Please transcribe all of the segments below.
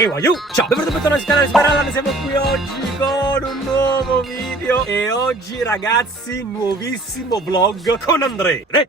E voglio! Ciao! Benvenuti sul canale Smeralda, siamo qui oggi con un nuovo video. E oggi ragazzi, nuovissimo vlog con Andrea. E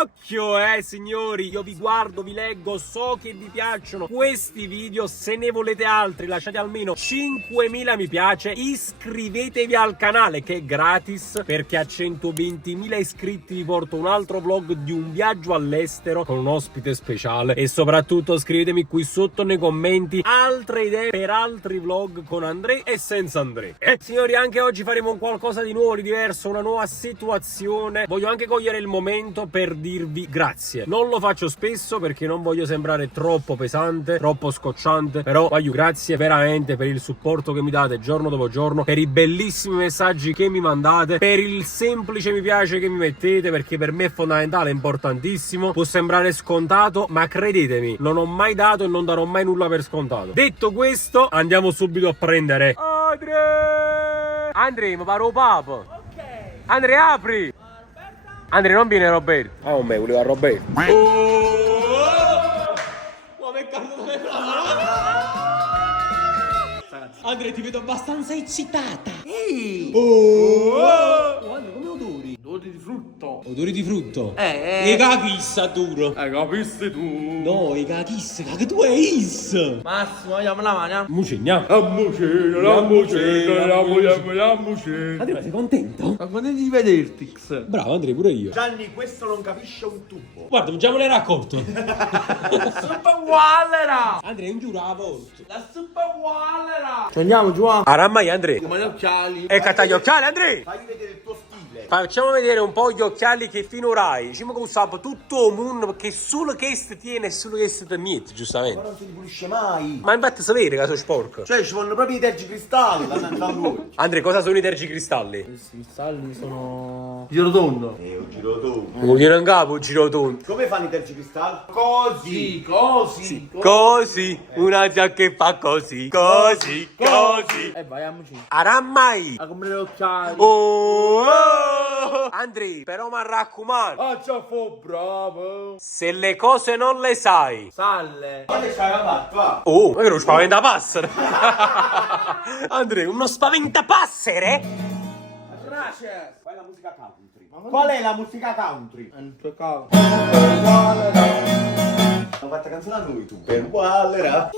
occhio signori, io vi guardo, vi leggo, so che vi piacciono questi video. Se ne volete altri lasciate almeno 5.000 mi piace. Iscrivetevi al canale che è gratis, perché a 120.000 iscritti vi porto un altro vlog di un viaggio all'estero con un ospite speciale. E soprattutto scrivetemi qui sotto nei commenti altre idee per altri vlog con Andrea e senza Andrea. Signori, anche oggi faremo qualcosa di nuovo, di diverso, una nuova situazione. Voglio anche cogliere il momento per dirvi grazie. Non lo faccio spesso perché non voglio sembrare troppo pesante, troppo scocciante, però voglio grazie veramente per il supporto che mi date giorno dopo giorno, per i bellissimi messaggi che mi mandate, per il semplice mi piace che mi mettete, perché per me è fondamentale, è importantissimo. Può sembrare scontato, ma credetemi, non ho mai dato e non darò mai nulla per scontato. Detto questo, andiamo subito a prendere Andrea, mi pare un papa. Ok. Andrea, apri. Andrea, non viene Roberto. Ah, me voleva Roberto. Ma che cazzo ne Andrea, ti vedo abbastanza eccitata. Ehi! Guarda come odori. Odori di frutto. Odori di frutto. E cachissa duro. capisci tu? No, i cachissa, che tu hai is. Massimo, vogliamo la mano? Mucigna. La mucina. Andrea, ma sei contento? Ma quando di vederti? Bravo Andrea, pure io. Gianni, questo non capisce un tubo. Guarda, già me l'hai raccolto. Super wallera! Andrea, in giuro a volte. La super wallera! Ci andiamo giù a... Aramai Andrea. Come gli occhiali. E catta gli occhiali Andrea. Fai vedere il tuo stile. Facciamo vedere un po' gli occhiali che finora hai. Diciamo che usavo tutto il mondo, che solo che tiene e solo che te mieti, Ma giustamente. non si ripulisce mai. Ma infatti si vede che sono sporco. Cioè, ci vogliono proprio i tergicristalli. L'hanno lui. Andrea, cosa sono i tergicristalli? Questi cristalli sono... Girotondo. Un giro tu. Un giro in capo, un giro tondo. Come fanno i tergicristalli? Così. Così, una che fa così, così. E vai, amuci. Aramai. A come gli occhiali. Oh. Andrea, però mi raccomando, Ah, ciao, bravo. se le cose non le sai. Salle. Quale c'hai la fatto? Oh, ma che non spaventapassere. Andrea, uno spaventapassere? Grazie. Fai la musica country. Qual è la musica country? Un peccato. Hanno fatto canzone a lui, tu. Per Wallera.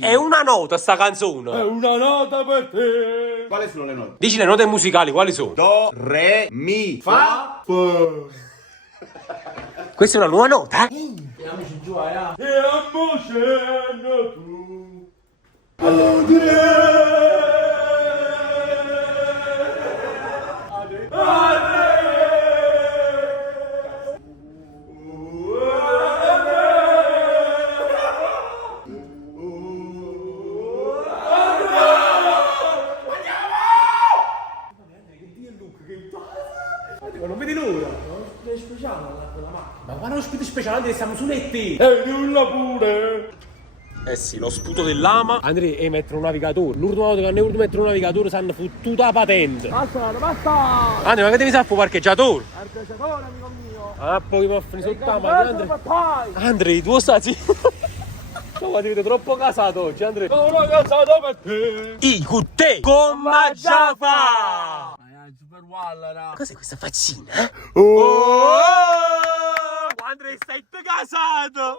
È una nota sta canzone. Una nota per te. Quali sono le note? Dici le note musicali, quali sono? Do, re, mi, fa. Questa è una nuova nota? Andiamoci giù, ya. E ammocendo tu. Non vedi l'ora? È speciale quella macchina. Ma guarda lo spirito speciale, Andrea, siamo su netti. E nulla pure. Eh sì, lo sputo dell'ama. Andrea, e mettere un navigatore. L'ultima volta che hanno voluto mettere un navigatore si hanno fottuta la patente. Basta. Andrea, ma che devi fare a parcheggiatore? Arceggiatore, amico mio. Ah, poi mi offri sotto la macchina. Poi. Andrea, tu stai zitto. Ma ti vedo troppo casato oggi, Andrea. Sono cansato per te. I cutte con Maggiafa. Super wallera. Cos'è questa faccina? Oh! Andrea, stai casato.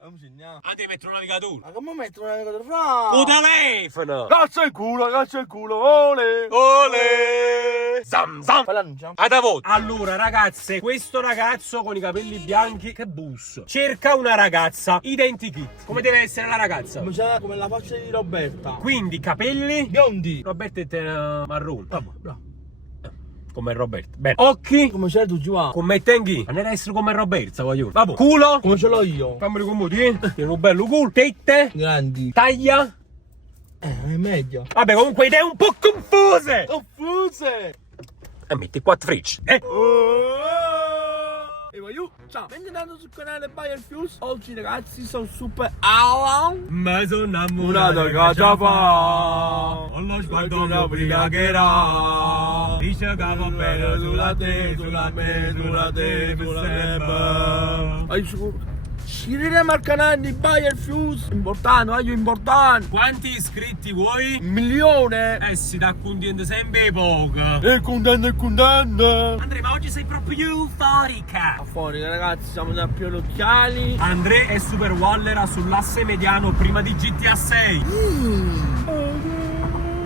Andiamo. Andrea, mettere un navigatore. Ma come metto una cosa fra? Un telefono. Cazzo il culo, ole! Ole. Zam zam. Fai l'annuncio. Ad avot. Allora ragazze, questo ragazzo con i capelli bianchi, che bus, cerca una ragazza, identikit. Come deve essere la ragazza? Come la faccia di Roberta. Quindi capelli Biondi. Roberto è marrone. Bravo. Come Roberto. Bene. Occhi Come c'è tu giù a? come Tenghi. Non era essere come Roberto, voglio. Vabbè. Culo. Come ce l'ho io? Fammi comodi. Tieni un bello culo. Tette. Grandi. Taglia. È meglio. Vabbè, comunque idee un po' confuse. Confuse. E metti 4 frecce. E voglio. Ciao. Benvenuto sul canale Bayer Fuse. Oggi ragazzi sono super Alan. Ma sono Innamorato che già fa. Ho lo sguardo da ubriacherà. Dice che va bene sulla te, sulla me, sulla te, sulla me. Hai sicuro? iscriveremo al canale di Bayer Fuse. Importante, voglio importante. Quanti iscritti vuoi? 1 milione. Si dà contento sempre poco. E contento e contento. Andrea, ma oggi sei proprio euforica. Fuori ragazzi, siamo da più occhiali. Andrea e Super Wallera sull'asse mediano prima di GTA 6.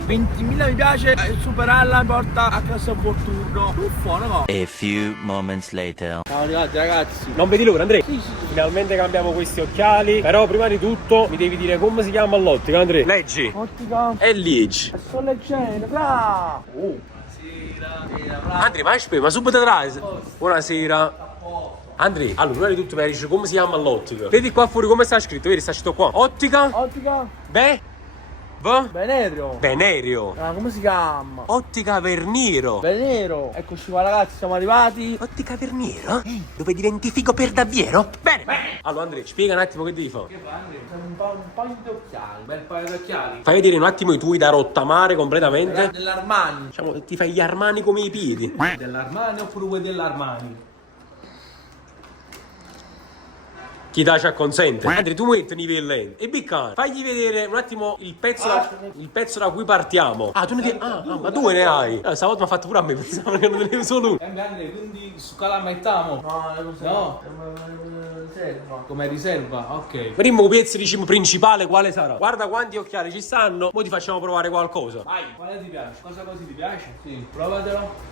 20.000 mi piace, superarla porta a casa fortuna. Buffone, no? A few moments later. Siamo arrivati ragazzi. Non vedi l'ora, Andrea? Sì. Finalmente cambiamo questi occhiali. Però prima di tutto mi devi dire come si chiama l'ottica, Andrea. Leggi. Ottica. E leggi. È solo leggero, bravo. Andrea, ma aspetta, ma subito atrás. Buonasera. Andrea, allora prima di tutto mi dici come si chiama l'ottica. Vedi qua fuori come sta scritto, vedi sta scritto qua. Ottica. Ottica. Venerio. Ah, come si chiama? Ottica Verniero. Venero. Eccoci qua ragazzi, siamo arrivati. Ottica Verniero? Dove identifico per davvero? Bene. Allora Andrea, spiega un attimo che devi fare. Un paio di occhiali, un bel paio di occhiali. Fai vedere un attimo i tuoi da rottamare completamente. Dell'Armani. Diciamo, ti fai gli Armani come i piedi. Dell'Armani oppure vuoi dell'Armani? Chi dà ci acconsente. Andrea, tu metti i livelli e biccano. Fagli vedere un attimo il pezzo da cui partiamo. Ah, tu ne tieni. Ma due ne hai. Stavolta mi ha fatto pure a me, pensavo che non ne avevo solo uno. Andrea, quindi su cosa la mettiamo? No, è così. No. Riserva. Come riserva? Ok. Primo pezzo, diciamo, principale quale sarà? Guarda quanti occhiali ci stanno. Poi ti facciamo provare qualcosa. Vai, quale ti piace? Cosa così ti piace? Sì. Provatelo.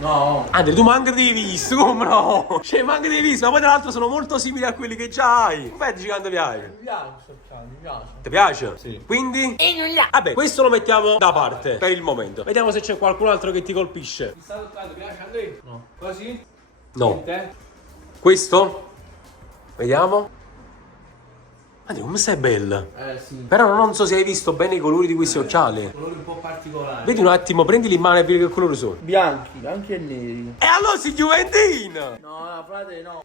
No. Andrea, tu manca di visto, come no? Cioè, manca di visto, ma poi tra l'altro sono molto simili a quelli che già hai. Come dici quanto piace? Mi piace questo occhiale, mi piace. Ti piace? Sì. Quindi? Vabbè, questo lo mettiamo da parte per il momento. Vediamo se c'è qualcun altro che ti colpisce. Ti sta toccando, ti piace Andrea? No. Così? No. Te? Questo? Vediamo. Andrea, come sei bella. Sì. Però non so se hai visto bene i colori di questi occhiali. Colore un po' particolare. Vedi un attimo, prendili in mano e vedi che colore sono. Bianchi, anche neri. E allora si Juventina! No, frate, no.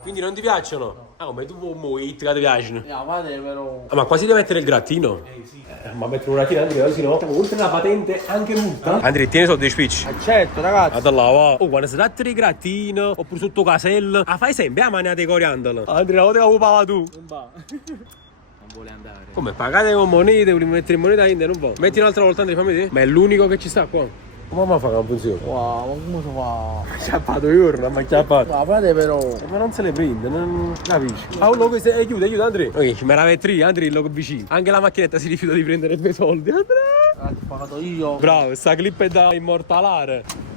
Quindi non ti piacciono? Ah, come tu vuoi che ti piacciono? No, frate, però. Ah, ma quasi devi mettere il grattino? Sì. Ma mettere una tira Andrea, così no? Oltre la patente anche multa. Andrea, tieni soldi spicci. Certo, ragazzi. Guarda là, va. Oh, quando si tratta di grattino, oppure sotto casello, fai sempre la manina di coriandolo. Andrea, lo devo pagare tu. Non va. Non vuole andare. Come, pagate con monete, volevi mettere in moneta in non può. Metti un'altra volta, Andrea, fammi vedere. Ma è l'unico che ci sta qua. Come fa che non funziona? Wow, ma come si fa? Ci ha fatto io, ma ci ha fatto. Ma frate, però. Ma non se le prende, non capisci. Paolo, questo aiuta Andrea. Ok, ci meraviglia tre, Andrea il logo vicino. Anche la macchinetta si rifiuta di prendere i tuoi soldi, Andrea. Ho pagato io. Bravo, sta clip è da immortalare.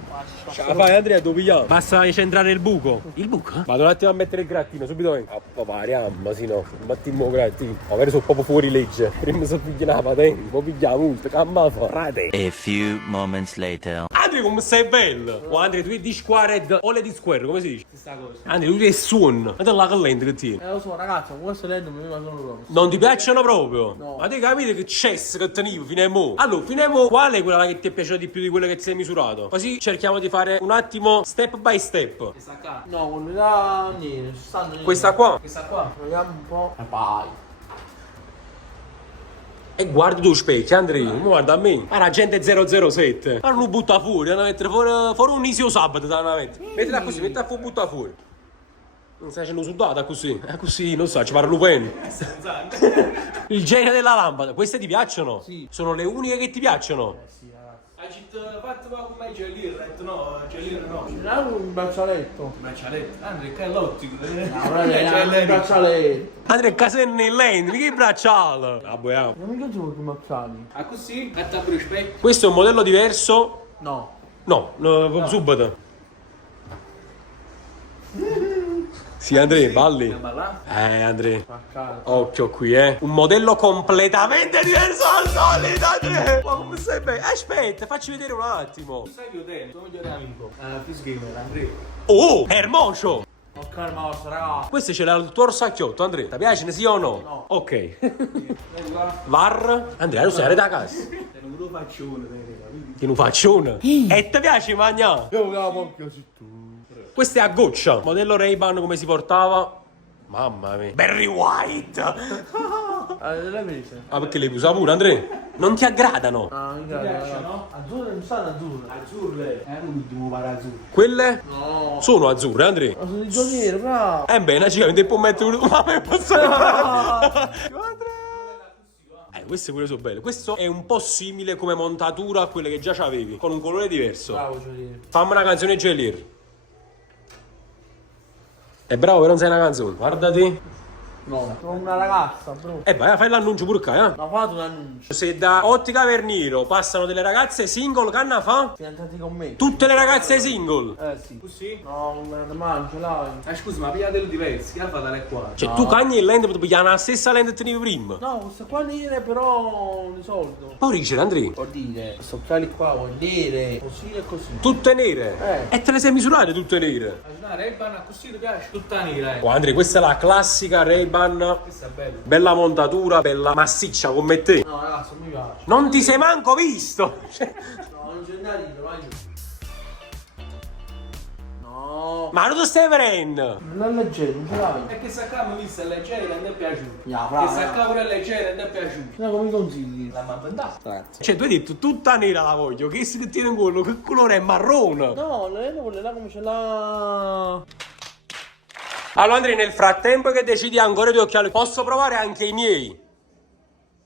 Fai Andrea, devo pigliare. Basta centrare il buco. Il buco? Vado un attimo a mettere il grattino, subito vengo. Ah, pariamma, sì no. Battimmo grattino. Magari sono proprio fuori legge. Prima sono pigliare la patente, poi pigliare la multa. Camma frate. A few moments later. Andrea, come sei bello? Oh, Andrea, tu di squared o le di square, come si dice? Questa cosa. Andrea, tu è suon. Guarda là che lento che tieni. Lo so, ragazzi, con questo lento mi va solo proprio. Non ti piacciono proprio? No. Ma te capite che cess che tenevo fino a mo? Allora, fino a mo, qual è quella che ti è piaciuta di più di quella che ti sei misurato? Così cerchiamo di fare un attimo step by step. Questa qua. No, con l'età nera, ci stanno neri. Questa qua. Questa qua. Proviamo un po'. Vai. E guardi tu specchio, Andrea, non guarda a me. Ma la gente 007. Ma non lo butta fuori, devono mettere fuori un isio sabato, devono mettere. Mettila così, mettila fuori, butta fuori. Non stai facendo sudata così? Così, non so, ci pare Lupin. Il genio della lampada. Queste ti piacciono? Sì. Sono le uniche che ti piacciono? Sì, ragazzi. Hai fatto come gelire, ho detto no, gelire no. C'era un braccialetto. Braccialetto. Andrea, che è l'ottico. No, frate, era un braccialetto. Andrea, casenne in lente, che bracciale? Ah, boiamo. Non mi piace come occhiali. Ah così? Metta pure specchio. Questo è un modello diverso? No. No, subito. Sì, Andrea, balli. Andrea. Spaccare. Occhio qui, Un modello completamente diverso dal solito, Andrea. Ma come stai bene? Aspetta, facci vedere un attimo. Sai che hotel, tuo migliore amico. Fizz Gamer, Andrea. Oh, Hermoso. Ok, mosso, raga. Questo ce l'ha il tuo orsacchiotto, Andrea. Ti piace, sì o no? No. Ok. Var. Andrea, lo sai da casa. Te non lo faccio uno, capito? Che non faccio una. E ti piace, magna? Io volevo piace tu. Questo è a goccia. Modello Ray-Ban come si portava? Mamma mia. Barry White. L'hai presa? Ah, perché le usa pure, Andrea? Non ti aggradano? Ah, mi piacciono? Azzurre non stanno azzurre. Azzurre. L'ultimo pare azzurro. Quelle No. sono azzurre, Andrea. Ma sono di giorniere, fra. Bene, ci non può mettere un... Ma me posso queste pure sono belle. Questo è un po' simile come montatura a quelle che già c'avevi, con un colore diverso. Bravo, giorniere. Fammi una canzone Gelier. È bravo, però non sai una canzone. Guardati. No. Sono una ragazza, bro. Vai, fai l'annuncio pure qua, Ma fate un annuncio. Se da Ottica Verniro passano delle ragazze single, che hanno fa? Fidanzati con me. Tutte le ragazze single. Sì. Così? No, non me ne mangio, là. Scusa, ma pigliatelo diversi, che la fate da qua? Cioè, tu cagni e lente per pigliare la stessa lente che tenevi prima. No, queste qua nere però di solito. Poi dice, Andrea, Vuol dire, questi occhiali qua vuol dire così e così. tutte nere. E te le sei misurate tutte nere. Una Ray-Ban così ti piace? Tutta nera, Oh, Andrea, questa è la classica Ray-Ban. Questa è bella. Bella montatura, bella massiccia come te. No, ragazzi, non mi piace. Non ti sei manco visto. No, non c'è da ridere, vai giù. No. Ma non ti stai venendo? Non è leggero, non ce l'hai. E che sa qua mi vista leggera e non è piaciuto. Ya, Che sa qua pure leggera e non è piaciuto. No, come mi consigli? La mamma Grazie. Cioè, tu hai detto tutta nera la voglio. Che si tiene in quello? Che colore è marrone? No, lei quelle là come ce l'ha. Allora, Andrea, nel frattempo che decidi ancora di occhiali, posso provare anche i miei?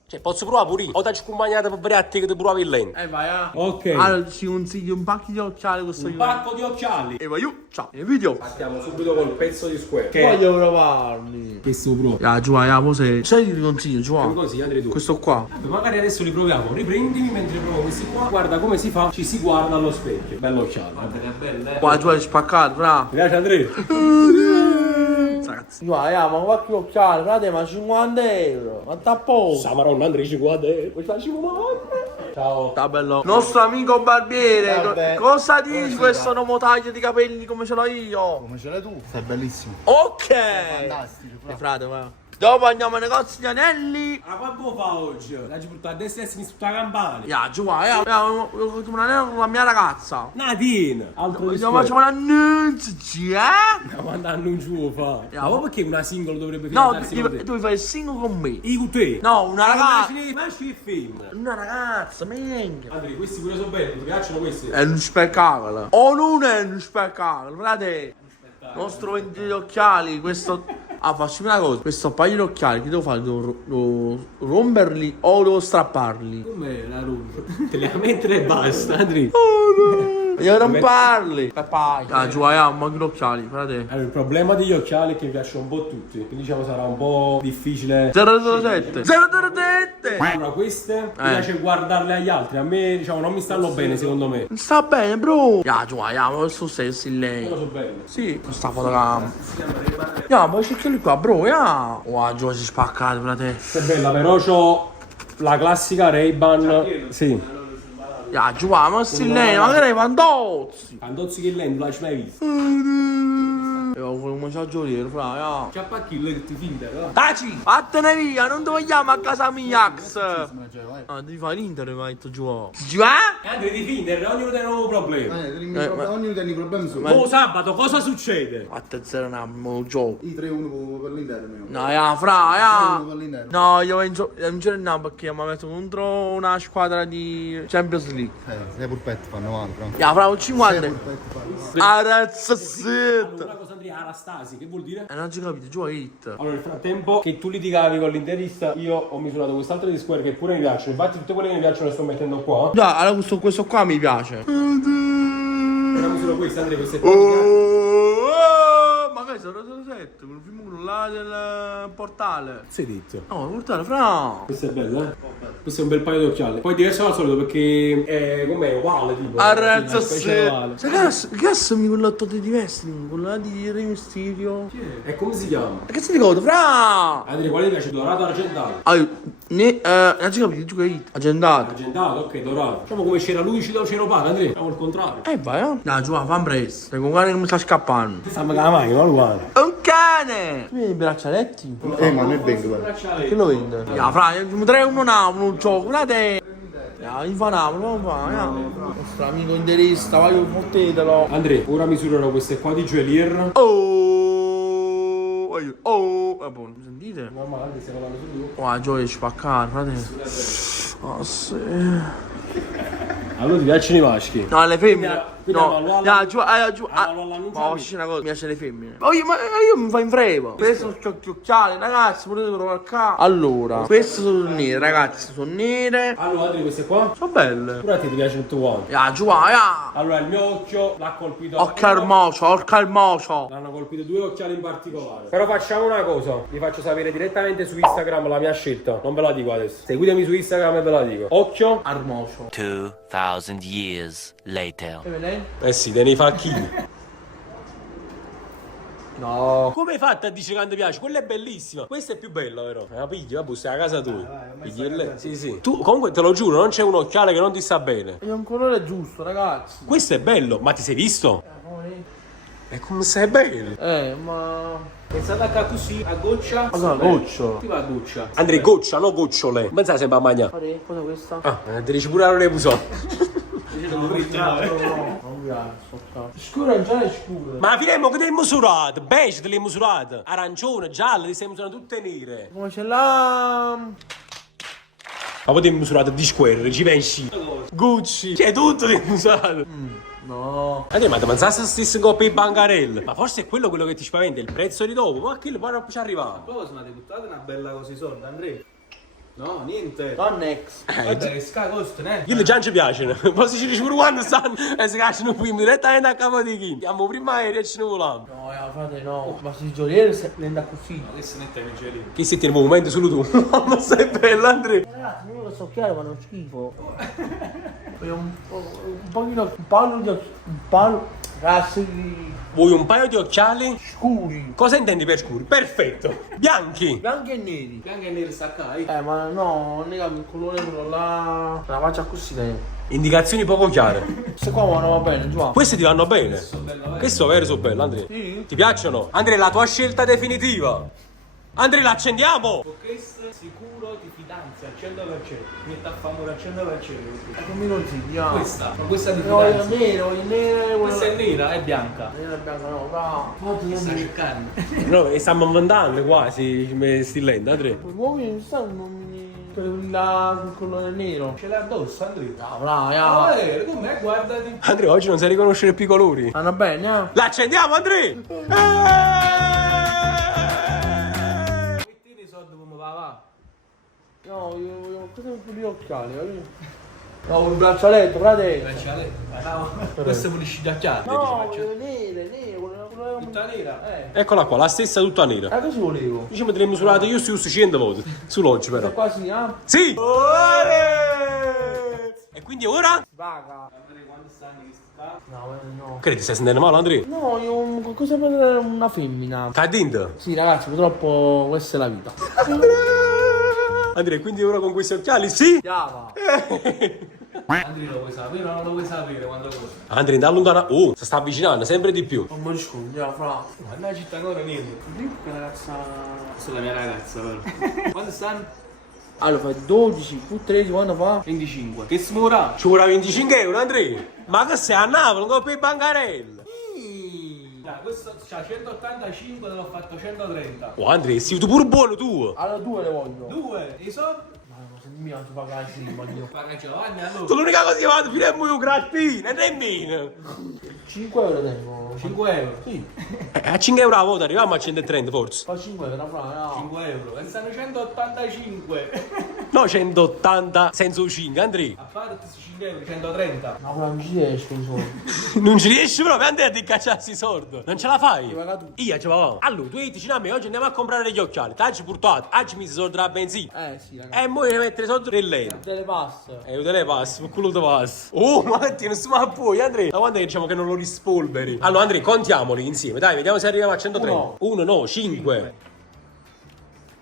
Cioè, posso provare pure io? O ti accompagnate per vedere a te che ti provi il lente? Vai, ah. Ok. Allora, ci consiglio un pacco di occhiali questo Un pacco di occhiali. E vai io. Ciao. E video. Partiamo subito col pezzo di square. Voglio provarli. Questo pro. Ya, giù, ya, pose. Sai che ti consiglio, giù. Così, Andrea, tu. Questo qua. Vabbè, magari adesso li proviamo. Riprendimi mentre provo questi qua. Guarda come si fa. Ci si guarda allo specchio. Bello occhiale. È bella, Qua, giù, è spaccato, fra. Mi piace, Andrea? Ragazzi. Giù, ya, ma qualche occhiale, frate, ma 50 euro. Ma sta a posto. Samaronna, Andrea, 50 euro. Ciao. Sta bello. Nostro amico barbiere, Vabbè. cosa dici questo nuovo taglio di capelli come ce l'ho io? Come ce l'hai tu? Sei bellissimo. Ok. Fantastico, fra. Frate, va. Dopo andiamo ai negozi di anelli. Ma quanto fa oggi? La ci porta a destra e a sinistra tutta la campana. Ya, giù, ya, un anello con la mia ragazza. Nadine. Altro di Andiamo a fare un annuncio, Ma quando annuncio fa? Ya, Ma perché una single dovrebbe No, fidanzarsi con te? tu fai il single con me. I con te? No, una ragazza. Masci e femmina. Una ragazza, minchia. Andrea, questi pure sono belli, ti piacciono questi? È un spettacolo. O non è un spettacolo, frate. Nostro venditore di occhiali, questo. Ah, facciamo una cosa, questo paio di occhiali, che devo fare? Devo romperli o devo strapparli? Com'è la roba? Te li mettere e basta, Andrea. Devo romperli. Ah, giù, un po' di occhiali, frate. Allora, il problema degli occhiali è che mi piacciono un po' tutti. Quindi diciamo sarà un po' difficile. 007. 007. Allora, queste mi piace guardarle agli altri. A me, diciamo, non mi stanno bene, secondo me. Non sta bene, bro. Ya, giù, ma questo stesso in Però lei. sono belle. Sì, questa fotocamera. Ya, ma c'è quelli qua, bro, ya. Wow, giù, si spaccate, frate. Questa è bella, però c'ho la classica Ray-Ban. Sì. Ya, giù, ma sti lei, magari i pantozzi. Andozzi che lei non l'hai mai visto. Io volevo mangiare giorniere, fra, ya. C'ha pacchillo che ti finta, no? Taci, vattene via, non ti vogliamo a casa mia, Ax. Vai. Ah, devi fare l'Inter, mi ha detto giù. Giù, eh? Andrea di Finder, ogni volta è un nuovo problema. Ogni volta i problemi sono. Oh, sabato, cosa succede? Fatte zero un gioco. I 3-1 per l'interno. No, ya, fra, ya. Per l'interno. No, io non ce ne perché mi ha messo contro una squadra di Champions League. Sei purpetti fanno male, però. Ya, fra, un 50. Purpetti fanno. Arezzo, Allora, zitto. una cosa Andrea, Anastasi, che vuol dire? Non ci capito, giù a hit. Allora, nel frattempo che tu litigavi con l'interista, io ho misurato quest'altro di square che pure mi piacciono. Infatti tutte quelle che mi piacciono le sto mettendo qua. Già, allora questo qua mi piace. Ora misuro queste, Andrea, queste qua. Ma che sono 7, quello film quello là del portale. Sei detto. No, il portale, fra. Questa è bella, eh? Questo è un bel paio di occhiali. Poi diverso dal solito perché è com'è uguale tipo. Arezzo, Una specie uguale. che assumi quell'otto di wrestling, quello là di Re Mysterio. E come si chiama? Ma che si ricorda, fra? Andrea, quale ti piace? Dorato o argentato? Non ci capito, giù che hit. Agendato. Argentato, ok, dorato. Diciamo come c'era lucido o c'era opaco, Andrea. Facciamo il contrario. Vai, eh? No, giù, fammi presto. Perché un cane che mi sta scappando. Stiamo con la macchina, non uguale. Un cane! Vieni i braccialetti? Ma non è ben, guarda. Che lo vende? Ya, fra, 3-1 Napoli, un gioco, guardate! Ya, gli fa Napoli, non fa, ya. Nostro amico interista, vai, fottetelo. Andrea, ora misurerò queste qua di Juelier. Oh, Poi, oh, mi sentite? Normale, Andre, stiamo parlando su tu. Qua, Gioia, spaccare, frate. Oh, sì. Allora ti piacciono i maschi? No, le femmine. Quindi No, allora- giù, allora ma c'è una cosa, mi piace le femmine. Ma io mi fa in freva. Questi sono occhiali, ragazzi, potete trovare qua. Allora, queste sono nere, ragazzi, sono nere. Allora, Andri, queste qua? Sono belle. Pure a te ti piacciono tutti quanti. Giù, ya. Allora, il mio occhio l'ha colpito. Occhio al mocio. L'hanno colpito due occhiali in particolare. Però facciamo una cosa, vi faccio sapere direttamente su Instagram la mia scelta. Non ve la dico adesso. Seguitemi su Instagram e ve la dico. Occhio. Al mocio. 2000 years later. Eh sì, te ne fa chi? No. Come hai fatto a dire che non ti piace? Quella è bellissima. Questa è più bella, vero? La pigli, vabbè, stai a casa tua. Pigli. Sì, sì. Tu, comunque, te lo giuro, non c'è un occhiale che non ti sta bene. È un colore giusto, ragazzi. Questo è bello, ma ti sei visto? E come stai bene? Ma... Pensate a così, a goccia. Cosa, goccio? Ti va a goccia. Andrei, goccia, no gocciole. Pensa sempre a mangiare. Guarda, cosa è questa? Ah, ti dici pure la repusò. Non mi piace, scuro, arancione e scuro. Ma firemo che ti hai misurato? Beige te le hai misurate. Arancione, giallo, ti sei misurate tutte nere. Come ce l'ha? Ma poi ti hai misurato di square, ci pensi? Gucci. C'è tutto ti hai misurato. No. Andrea, ma ti pensasse stesse coppie di bancarelle? Ma forse è quello che ti spaventa, il prezzo di dopo. Ma che poi non ci arriva. Cosa, ma ti buttate una bella così soldi, Andrea? No, niente. Next. Guarda che costa, ne? Io già ci piacciono. Poi si ci dice pure quando stanno e si cacciano prima direttamente a capo di chi. Andiamo prima aereo e ce ne vogliamo. No, frate, no. Ma se il giornaliere se ne andrà così. Ma che se ne te vigili? Chi si tiene il movimento solo tu? Ma sei bello, Andrea. Ragazzi, io lo so chiaro, ma non schifo. Un pochino, un palo, ragazzi, Vuoi un paio di occhiali? scuri. Cosa intendi per scuri? Perfetto. Bianchi. Bianchi e neri. Bianca e nero staccai. Ma no, nega il colore quello là. La faccia così, dai. Indicazioni poco chiare. Queste qua vanno va bene, giù. Questi ti vanno bene. Questo vero sono bello, Andrea. Sì. Ti piacciono? Andrea, la tua scelta definitiva. Andrea, l'accendiamo. Con questo sicuro ti fidanzi al 100%. Mi sta famore al 100%. Come consigli? Questa, ma questa ti No, il fidanzi. nero, il nero. Questa è nera, è bianca. Nero e bianco, no, bravo. Sta cercando. No, e stiamo inventando quasi, mi sti lento, Andrea. I uomini non stanno quelli là con il colore nero. Ce l'hai addosso, Andrea? Bravo, ya. Com'è? Guardati. Andrea, oggi non sai riconoscere più i colori. Vanno bene, ya. L'accendiamo, Andrea! Mettimi i soldi come va. No, io cosa per gli occhiali, capito? No, un braccialetto, frate. Questo pulisci da chiaro. No, nere, quello Tutta nera. Eccola qua, la stessa tutta nera. così volevo. Diciamo te le misurate io su 100 volte. Sull'oggi però. Quasi, ah? Sì! E quindi ora? Vaga. Andrea, quando stanno in sta? No. Credi stai sentendo male, Andrea? No, io cosa per una femmina? Cadinda? Sì, ragazzi, purtroppo questa è la vita. Andrea, quindi ora con questi occhiali? Sì! Chiava. Andrea, lo vuoi sapere o non lo vuoi sapere quando cosa? Andrea, da lontana. Oh, si sta avvicinando sempre di più. Non mi rispondi, fra. Ma nella città ancora niente. Che ragazza. Questa è la mia ragazza, vero? Quando stanno? Allora, fai 12 più 13, quando fa? 25. Che smora? Ci vuole 25 euro, Andrea? Ma che sei a Napoli, non per bancarella? Questo c'ha 185, te l'ho fatto 130. Oh, Andrea, sei tu pure buono tu! Allora, 2 le voglio. 2, e i soldi? Ma se mi faccio pagare sì, voglio. Paga Giovanni allora. Tu l'unica cosa che vado, firmo io grattino, e nemmeno! 5 euro tengo. 5 euro. Sì. A 5 euro a volta arriviamo a 130 forse. Fa 5 euro, fra, no. 5 euro. E stanno 185. No, 180 senza 5, Andrea. A parte 5 euro, 130. Ma quello non ci riesco, insomma. Non ci riesci proprio, Andrea, a ti cacciarsi i soldi. Non ce la fai? paga tu. Io ce la faccio. Allora, tu dici a me, oggi andiamo a comprare gli occhiali. Oggi portato, oggi mi si soldi della benzina. Sì, ragazzi. E mo ne mettere i soldi nel lento. Te le passo. E io te le passo, per culo te passo. Oh, ma ti non si ma poi, Andrea. Da quando è che diciamo che non lo rispolveri? Allora, Andrea, contiamoli insieme. Dai, vediamo se arriviamo a 130. 1, no, 5.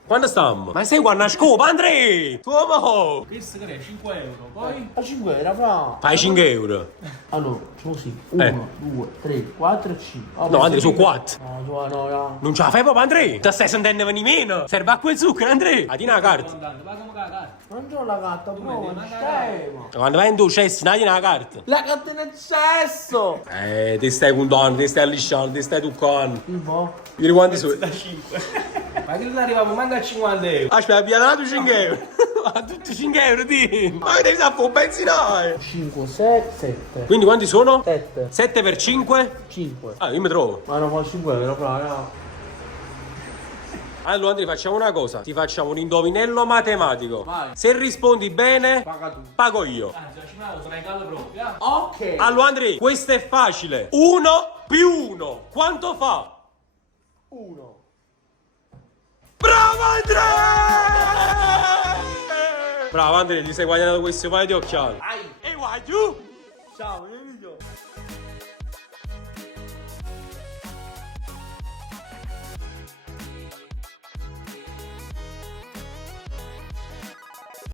Quando stiamo? Ma sei qua a scopa, Andrea! Come? Questo che è 5 euro. Poi A 5 euro, fra. Fai 5 euro. Allora, così. 1, 2, 3, 4 e 5. No, Andrea, sono 4. No. Non ce la fai proprio, Andrea? Ti stai sentendo venire meno? Serve acqua e zucchero, Andrea? Ah, tieni la carta. paghiamo con la carta. Non c'ho la carta, bro, non c'è. Quando vai in tu cesso, non tieni la carta. La carta in eccesso. Ti stai puntando, ti stai allisciando, ti stai toccando. Tipo? Vedi quanti sono? Da 5. Ma che non arriviamo manca a 50 euro. Aspetta, abbiamo dato 5 euro. Ma tutti 5 euro, ti. Ma che devi sapere un benzinare? 5, 6, 7. Quindi quanti sono? 7. 7 per 5? 5. Ah, io mi trovo. Ma non fa 5 euro, fra, no. Allora, Andrea, facciamo una cosa. Ti facciamo un indovinello matematico. Vai. Se rispondi bene, Paga tu. pago io. Anzi, la cimala sono in caldo proprio. Ok. Allora, Andrea, questo è facile. 1 più 1. Quanto fa? 1. Bravo, Andrea! Bravo, Andrea, ti stai guadagnando questo paio di occhiali. Vai. E vai giù! Ciao, video.